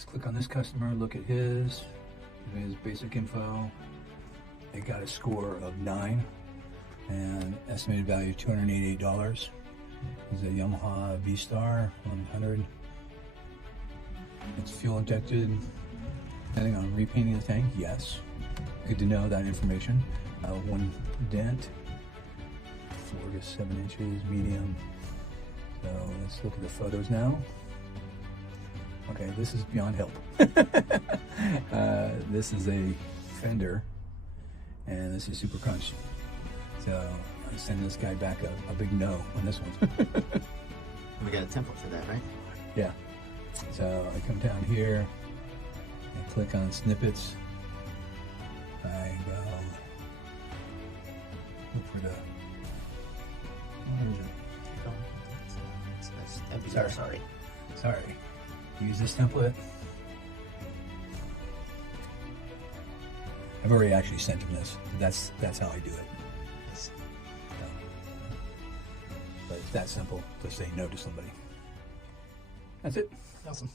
Let's click on this customer, look at his basic info. They got a score of 9 and estimated value $288. It's a Yamaha V-Star 100. It's fuel injected. Depending on repainting the tank, yes. Good to know that information. One dent, 4 to 7 inches, medium. So let's look at the photos now. Okay, this is beyond help. This is a fender, and this is super crunch. So I send this guy back a big no on this one. We got a template for that, right? Yeah. So I come down here, I click on snippets. I go look for the, where is it? Sorry. Use this template. I've already actually sent him this. That's how I do it. Yes. But it's that simple to say no to somebody. That's it. Awesome.